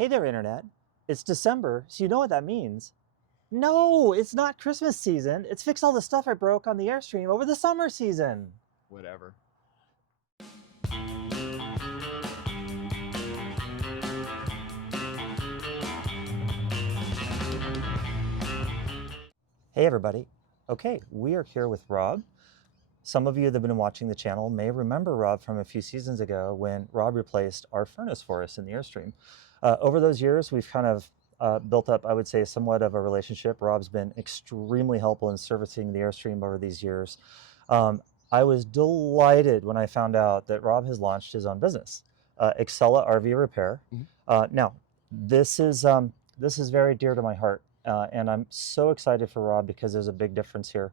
Hey there, Internet. It's December, so you know what that means. No, it's not Christmas season. It's fix all the stuff I broke on the Airstream over the summer season. Whatever. Hey, everybody. Okay, we are here with Rob. Some of you that have been watching the channel may remember Rob from a few seasons ago when Rob replaced our furnace for us in the Airstream. Over those years, we've kind of built up, I would say, somewhat of a relationship. Rob's been extremely helpful in servicing the Airstream over these years. I was delighted when I found out that Rob has launched his own business, Excella RV Repair. Mm-hmm. Now, this is very dear to my heart, and I'm so excited for Rob because there's a big difference here.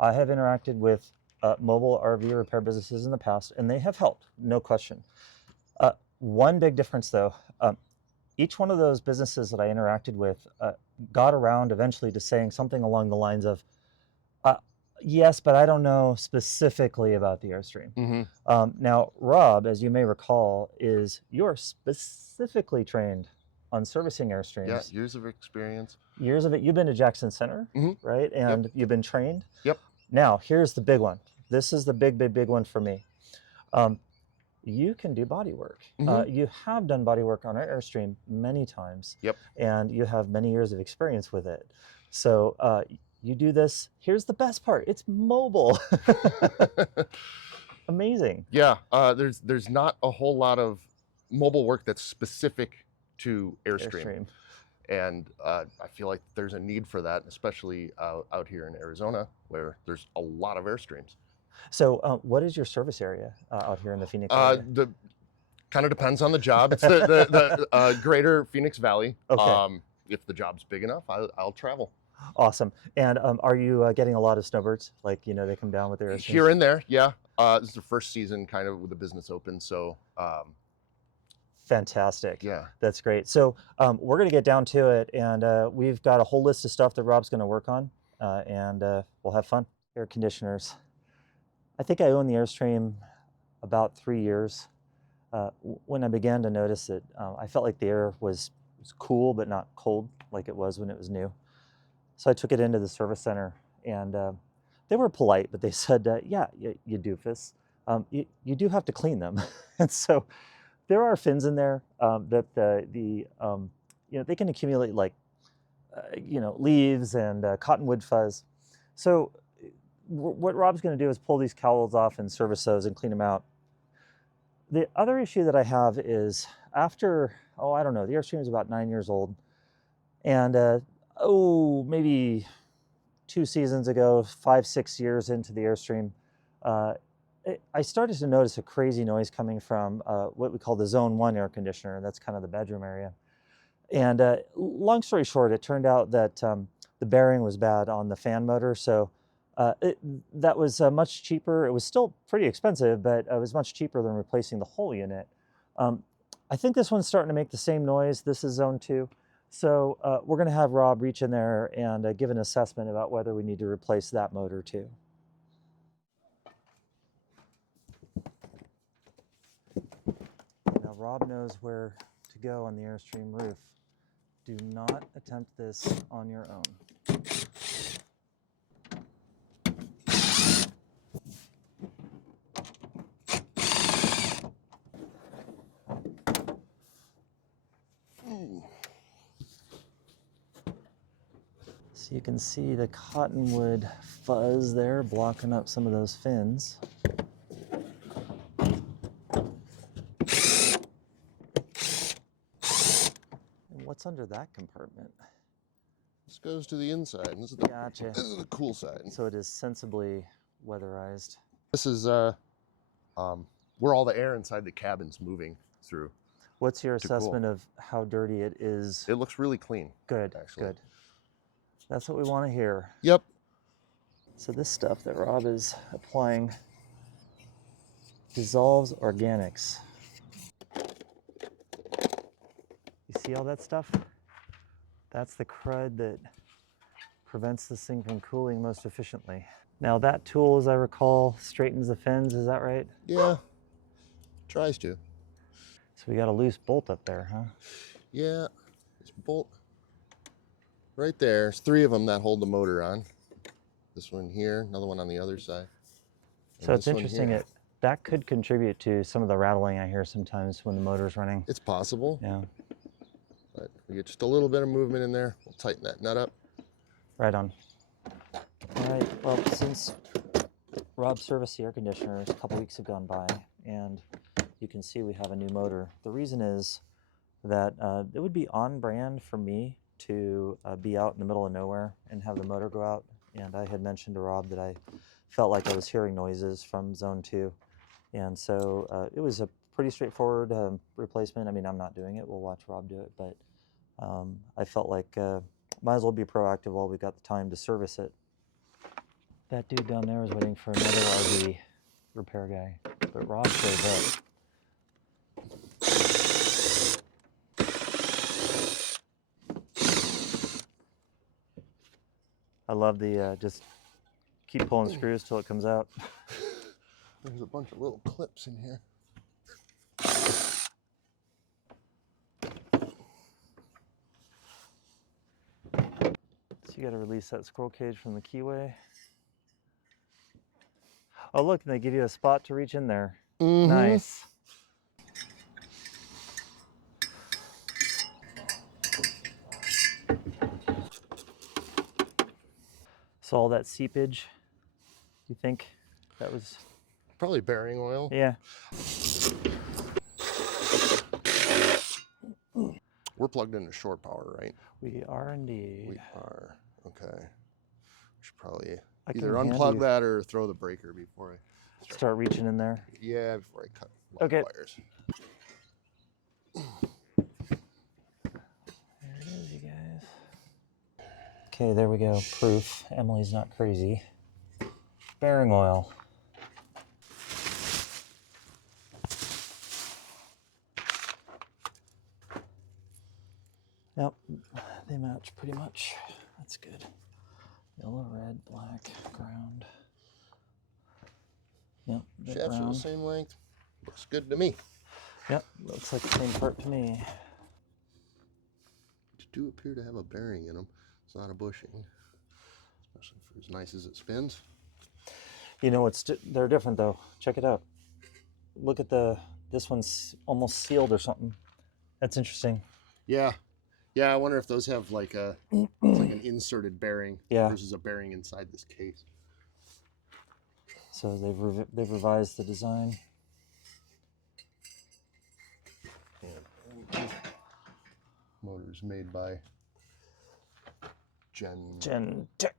I have interacted with mobile RV repair businesses in the past, and they have helped, no question. One big difference, though, each one of those businesses that I interacted with got around eventually to saying something along the lines of, yes, but I don't know specifically about the Airstream. Mm-hmm. Now, Rob, as you may recall, you're specifically trained on servicing Airstreams. Yeah, years of experience. Years of it. You've been to Jackson Center, right? And you've been trained. Yep. Now, here's the big one. This is the big one for me. You can do body work. You have done body work on our Airstream many times. Yep. And you have many years of experience with it. So you do this. Here's the best part. It's mobile. Amazing. Yeah, there's not a whole lot of mobile work that's specific to Airstream. And I feel like there's a need for that, especially out here in Arizona, where there's a lot of Airstreams. So what is your service area out here in the Phoenix area? Kind of depends on the job. It's the greater Phoenix Valley. Okay. If the job's big enough, I'll travel. Awesome. And are you getting a lot of snowbirds? Like, you know, they come down with their Airstreams? Here and there, yeah. This is the first season kind of with the business open, so... Fantastic. Yeah. That's great. So we're going to get down to it, and we've got a whole list of stuff that Rob's going to work on, and we'll have fun. Air conditioners. I think I owned the Airstream about 3 years. When I began to notice it, I felt like the air was cool but not cold like it was when it was new. So I took it into the service center, and they were polite, but they said, yeah, you doofus. You do have to clean them. And so there are fins in there that you know, they can accumulate like you know, leaves and cottonwood fuzz. So what Rob's going to do is pull these cowls off and service those and clean them out. The other issue that I have is after, I don't know, the Airstream is about 9 years old, and maybe 2 seasons ago, 5-6 years into the Airstream, I started to notice a crazy noise coming from what we call the Zone 1 air conditioner. That's kind of the bedroom area. And long story short, it turned out that the bearing was bad on the fan motor. So that was much cheaper. It was still pretty expensive, but it was much cheaper than replacing the whole unit. I think this one's starting to make the same noise. This is Zone 2. So we're going to have Rob reach in there and give an assessment about whether we need to replace that motor too. Now, Rob knows where to go on the Airstream roof. Do not attempt this on your own. So you can see the cottonwood fuzz there blocking up some of those fins. What's under that compartment? This goes to the inside. This is Gotcha. This is the cool side. So it is sensibly weatherized. This is where all the air inside the cabin's moving through. What's your assessment of how dirty it is? It looks really clean. Good, actually. Good. That's what we want to hear. Yep. So this stuff that Rob is applying dissolves organics. You see all that stuff? That's the crud that prevents this thing from cooling most efficiently. Now that tool, as I recall, straightens the fins, is that right? Yeah, tries to. So we got a loose bolt up there, huh? Yeah, this bolt right there. There's 3 of them that hold the motor on. This one here, another one on the other side. So it's interesting. That could contribute to some of the rattling I hear sometimes when the motor's running. It's possible. Yeah. But we get just a little bit of movement in there. We'll tighten that nut up. Right on. All right. Well, since Rob serviced the air conditioners, a couple weeks have gone by, and you can see we have a new motor. The reason is that it would be on brand for me to be out in the middle of nowhere and have the motor go out. And I had mentioned to Rob that I felt like I was hearing noises from zone 2. And so it was a pretty straightforward replacement. I mean, I'm not doing it. We'll watch Rob do it. But I felt like might as well be proactive while we got the time to service it. That dude down there was waiting for another RV repair guy. But Rob shows up. I love the just keep pulling screws till it comes out. There's a bunch of little clips in here. So you got to release that squirrel cage from the keyway. Oh look, they give you a spot to reach in there. Mm-hmm. Nice. So all that seepage, you think that was? Probably bearing oil. Yeah. We're plugged into shore power, right? We are indeed. We are. Okay. We should probably I can either hand unplug you- that or throw the breaker before I Start reaching in there. Yeah, before I cut a lot of wires. There it is, you guys. Okay, there we go. Proof. Emily's not crazy. Bearing oil. Yep, they match pretty much. That's good. Yellow, red, black, ground. Yep, bit Shafts are brown. the same length. Looks good to me. Yep, looks like the same part to me. They do appear to have a bearing in them. It's not a bushing, especially for as nice as it spins. You know, they're different though. Check it out. Look at this one's almost sealed or something. That's interesting. Yeah. Yeah, I wonder if those have like it's like an inserted bearing versus a bearing inside this case. So they've revised the design. And motors made by Gen Tech.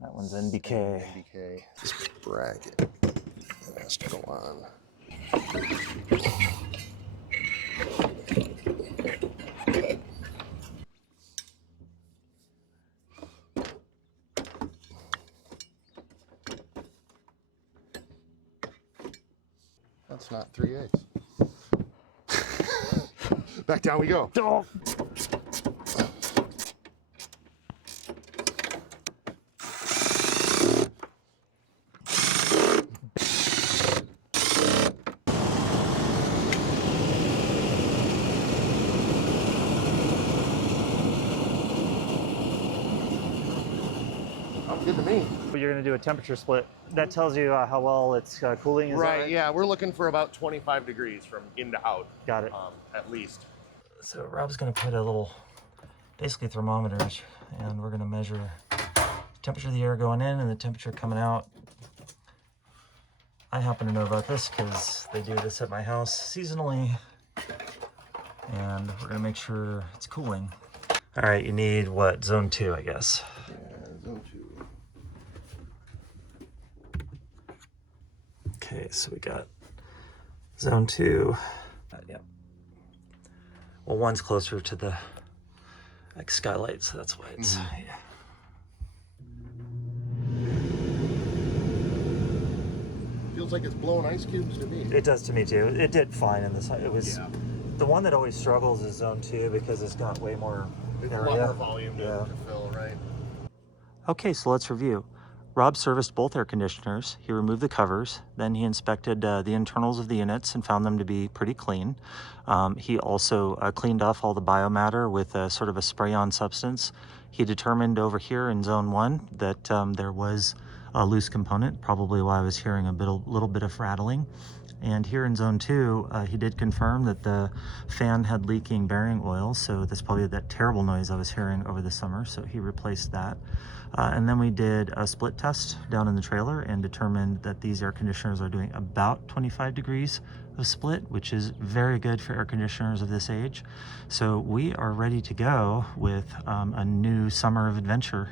That one's NBK. NBK. This bracket that has to go on. That's not 3/8. Back down we go. Oh. Sounds good to me. You're going to do a temperature split. That tells you how well it's cooling, is that Right, yeah, we're looking for about 25 degrees from in to out. Got it. At least. So Rob's going to put a little, basically thermometers, and we're going to measure the temperature of the air going in and the temperature coming out. I happen to know about this because they do this at my house seasonally, and we're going to make sure it's cooling. All right, you need what? Zone 2, I guess. Yeah, zone 2. Okay, so we got zone 2. Yep. Well, one's closer to the skylight, so that's why it's yeah. Feels like it's blowing ice cubes to me. It does to me too. It did fine in this. It was the one that always struggles is zone 2 because it's got way more It's area. a lot more volume to fill, right? Okay, so let's review. Rob serviced both air conditioners. He removed the covers. Then he inspected the internals of the units and found them to be pretty clean. He also cleaned off all the biomatter with sort of a spray-on substance. He determined over here in zone 1 that there was a loose component, probably why I was hearing a little bit of rattling. And here in zone 2, he did confirm that the fan had leaking bearing oil, so that's probably that terrible noise I was hearing over the summer, so he replaced that. And then we did a split test down in the trailer and determined that these air conditioners are doing about 25 degrees of split, which is very good for air conditioners of this age. So we are ready to go with a new summer of adventure